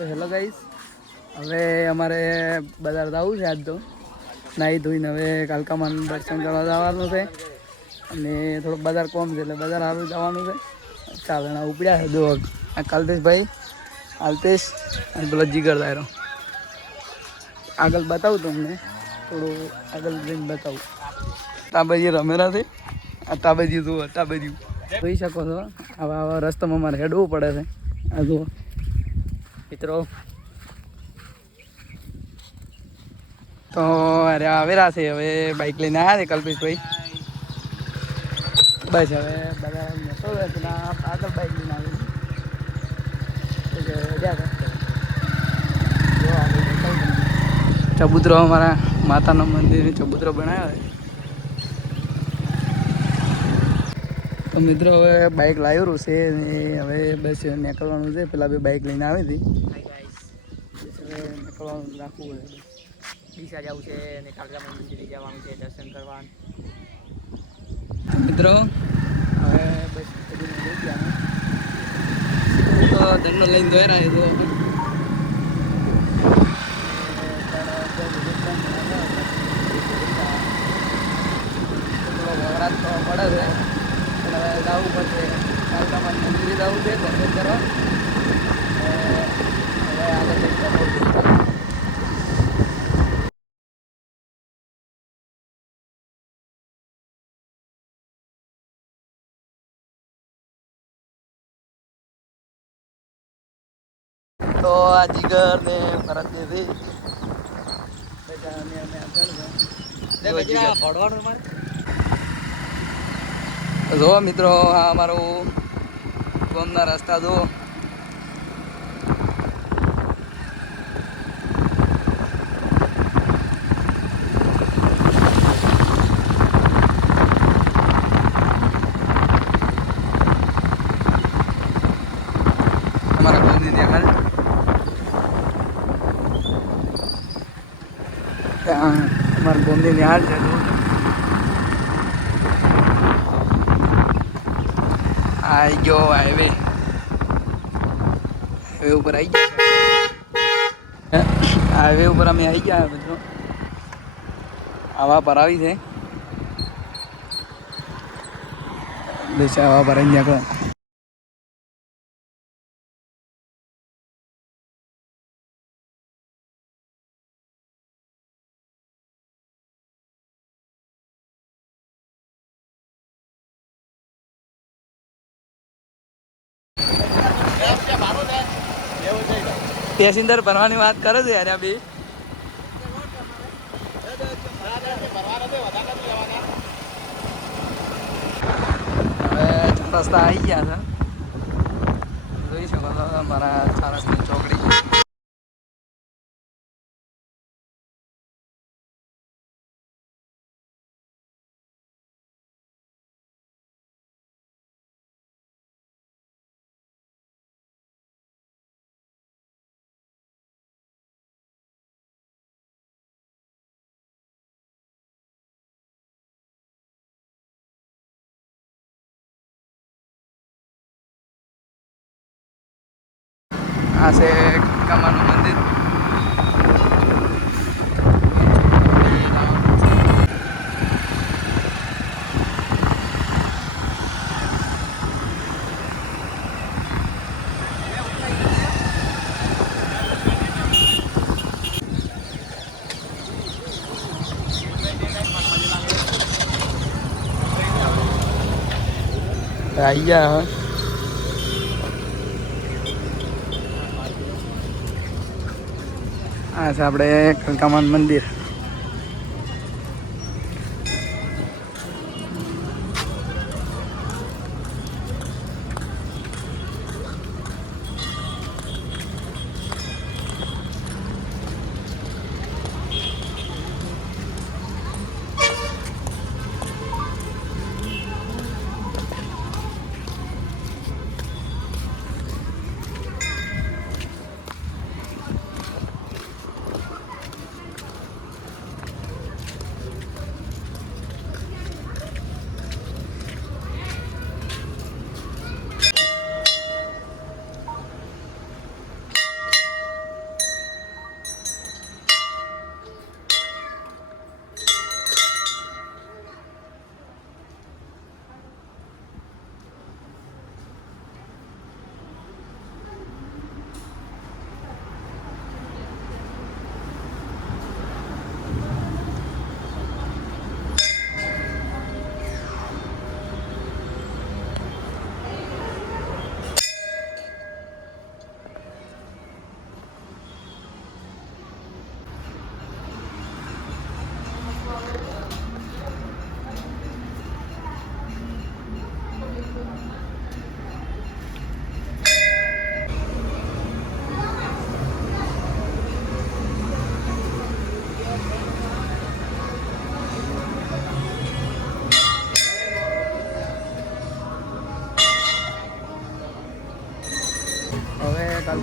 તો hello guys, હવે અમારે બજાર જવું છે. આજ તો નાહી ધોઈને હવે કાલકામાં દર્શન કરવા જવાનું છે અને થોડુંક બજાર કોમ છે એટલે બજાર સારું જવાનું છે. 4 જણા ઉપડ્યા છે. જો આ કલ્પેશભાઈ, અલ્પેશ અને પેલો જીગર દાયરો. આગળ બતાવું તમને, થોડું આગળ જઈને બતાવું. તાબાજી રમેલા છે. આ તાબાજી જુઓ, તાબાજી જોઈ શકો છો. આવા રસ્તામાં મારે હેડવું પડે છે. આ જુઓ મિત્રો, તો અરે આવેલા છે. હવે બાઇક લઈને આવ્યા છે કલ્પેશભાઈ. બસ હવે બધા નતો આગળ બાઇક લઈને આવે ચબૂતરો, અમારા માતાના મંદિરે ચબૂતરો બનાવ્યો છે. તો મિત્રો હવે બાઇક લાવ્યું છે ને હવે બસ નીકળવાનું છે. પેલા બે બાઇક લઈને આવી હતી. હવે નીકળવાનું રાખવું હોય. ડીસા જવું છે અને કાલકામાં મંદિરે જવાનું છે દર્શન કરવા. મિત્રો હવે બસ તો દંડો લઈને દોરા તો વરાત તો પડે છે પણ હવે જવું પડશે. કાલકામાં મંદિરે જવું છે દર્શન કરવા. હવે આગળ લઈને તો આ જીગર ને ભરત દેવી જો મિત્રો, આ અમારું ગામના રસ્તા જો. અમારા ગોમતી ત્યાં અમારા ગોમતી નિહાળ છે. આવી ગયો હાઈવે. હાઈવે ઉપર આવી ગયા. હાઈવે ઉપર અમે આવી ગયા મિત્રો. હવા પર આવી છે. હવા પર આવી ગયા. પેસેન્જર ભરવાની વાત કરે છે યાર આ બે. હવે રસ્તા આવી ગયા છે. જોઈ શકો છો અમારા 4 રસ્તાની ચોકડી. આ છે કામાનું મંદિર. આવી ગયા. આ છે આપણે કાલકામાન મંદિર.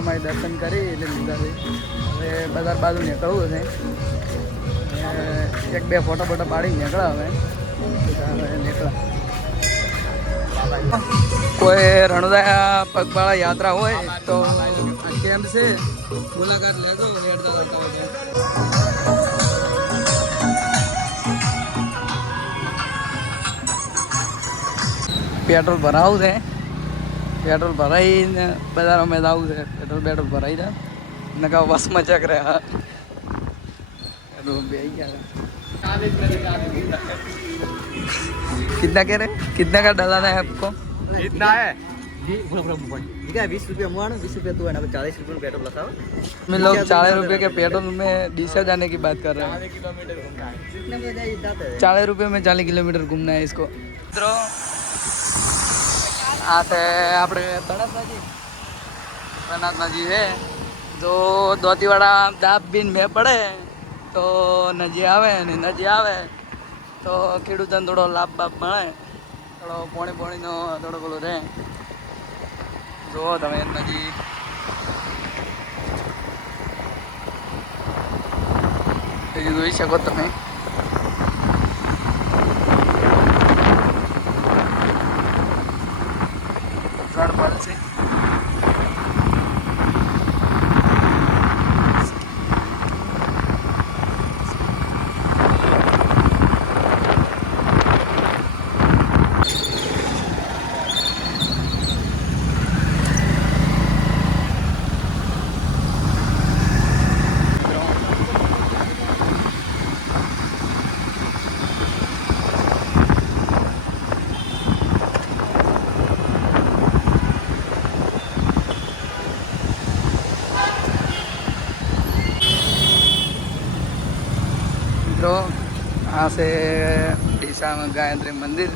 દ્વારકામાં દર્શન કરી એટલે લીધા છે. હવે બજાર બાજુ નીકળવું છે. એક બે ફોટો પાડી નીકળ્યા હવે નીકળ્યા. કોઈ રણુદા પગપાળા યાત્રા હોય તો આ કેમ્પ છે, મુલાકાત લેજો. પેટ્રોલ ભરાવું છે. પેટ્રોલ ભરાઈને બધા અમે જવું છે. પેટ્રોલ ભરાઈ જાય ને કા બસમાં ચેક રહ્યા બે ગયા. कितना का डालाना है आपको? कितना है? 20 रुपया मुआना, 20 रुपया तू है ना, 40 रुपये में पेट्रोल लगाओ. हम लोग 40 रुपये के पेट्रोल में डीसा जाने की बात कर रहे हैं. 40 रुपये में 40 किलोमीटर घूमना है इसको. मित्रों आते આપણે તણસનાજી છે. જો દોતીવાડા દાબ બીન મેં પડે તો નજી આવે ને નજી આવે તો ખેડૂતોને થોડો લાભ મળે. થોડો પોણીનો થોડો પેલો રહે. જુઓ તમે નજી જોઈ શકો તમે. ગણપત છે. यहाँ से डीसा में गायत्री मंदिर.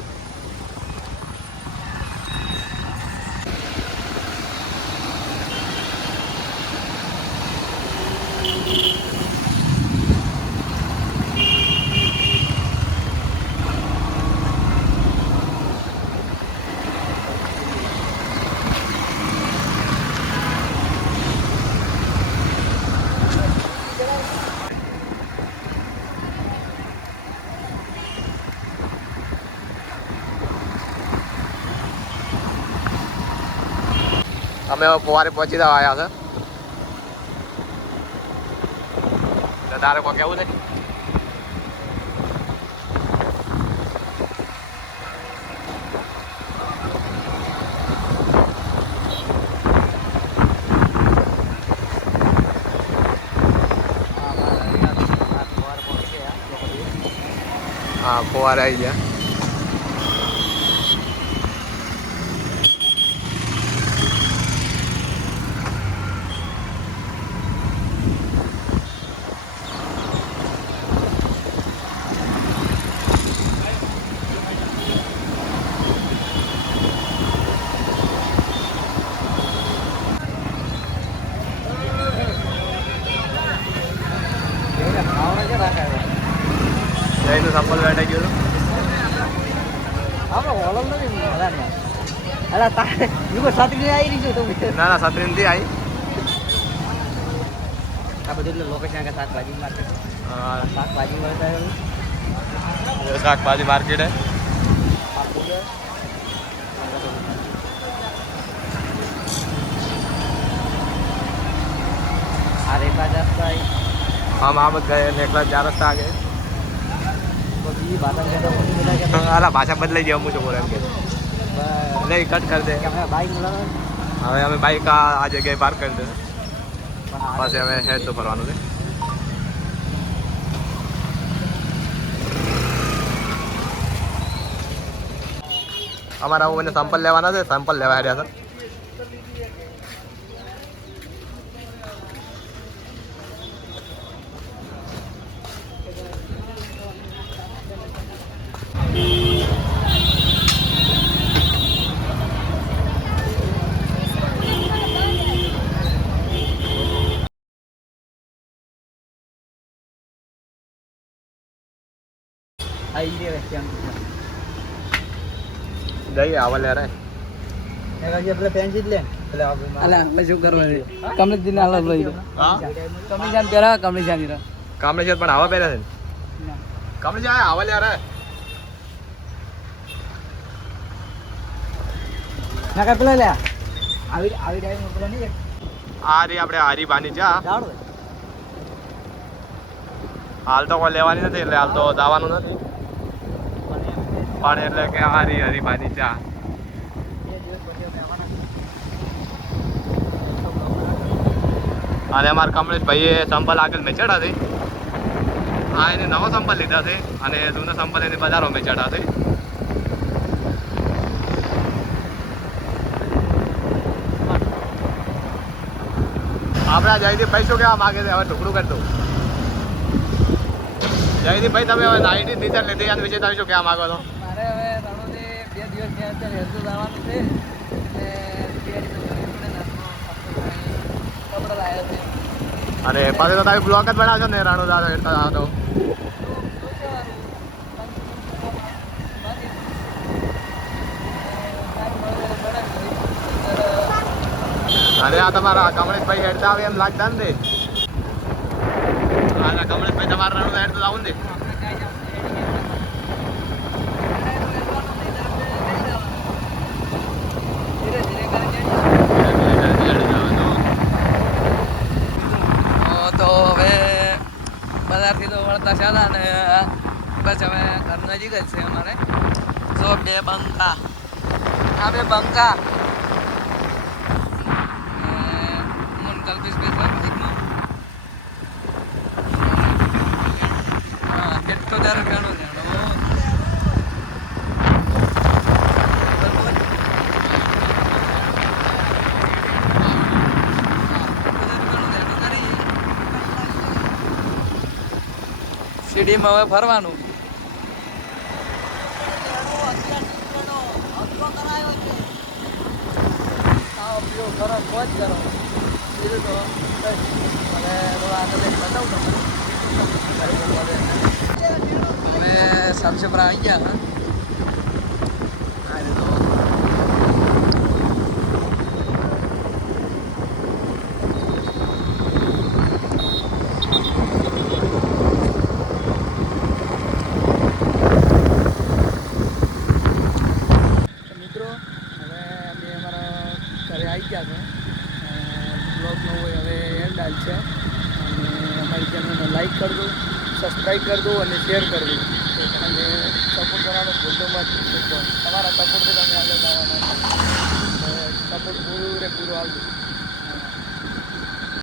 અમે પોવારે પહોંચી જવા આવ્યા છે. તારે કોઈ કેવું છે? હા પોવારે આવી ગયા. જઈને સંપલ બેઠા ગયો. ના ના છત્રી નથી આવી. આ બધું એટલે લોકેશન શાકભાજી માર્કેટ. શાકભાજી મળતા શાકભાજી માર્કેટ હે. આ રેખા રાસ્તા हम आप गए नेकला 4 रस्ता आ गए. भाषा बदलाई जाए मुझे बोल रहे नहीं कट कर दे. હવે અમે બાઈક આ જગ્યાએ પાર્ક કરી દે. પછી હવે હેડ તો ફરવાનું છે. અમારા મને સેમ્પલ લેવાના છે. સેમ્પલ લેવા આવ્યા છે. જઈએ આવા લે રે. પેલા પેન્સિલ લે. અલા હવે શું કરવા છે કમલેશ દિન હાલ લઈ હા કમલેશ જાન પહેરા કમલેશ જાન હીરા કામલે છે પણ આવા પહેર્યા છે ને કામલે જાય આવા યાર ના કા પેલા લે આવી ટાઈમ પેલા નહીં આ રી આપણે હારી બાની ચા જાડો હાલ તો કોઈ લેવાની નથી એટલે હાલ તો દાવાનું નથી પણ એટલે કે હારી હરી બાની ચા અને અમારા કમલેશ ભાઈએ સંપલ આગળ મેચડા છે હા એને નવો સંપલ લીધા છે અને જૂના સંપલ એને બજારો મેચડા છે આપણા જયદીપ ભાઈ શું કહેવા માગે છે હવે ટુકડું કરતો જયદીપ ભાઈ તમે હવે નાઇટી નીચે લીધી એના વિશે તમે શું કહેવા માંગો છો મારે હવે રણોને 2 દિવસ ત્યાં અત્યારે હેરતું જવાનું છે કપડા લાવ્યા છે અને પાછું તો તમે બ્લોગ જ બનાવશો ને રાણો દાદા હેરતા આવો તો અરે આ તમારા કમલેશભાઈ હેડતા આવે એમ લાગતા ને હા કમલેશભાઈ તમારા રાણો હેડતા આવું ને તો હવે બજારથી તો વળતા ચાલા ને બસ હવે ઘર નજીક જ છે અમારે જો 2 બંકા આ 2 બંકા મન કલ્પેશભાઈ બાઇકમાં હા 78 રૂપિયાનો છે સીડીમાં હવે ફરવાનું હવે સામસપરા આવી ગયા આવી ગયા છે બ્લોગનો હોય હવે એન્ડ આલ છે અને અમારી ચેનલને લાઈક કરી દો સબસ્ક્રાઈબ કરી દો અને શેર કરી દો અને સપોર્ટ કરવાનો ભૂલતો મત તમારા સપોર્ટથી તમે આગળ જવાના સપોર્ટ પૂરેપૂરો આવજો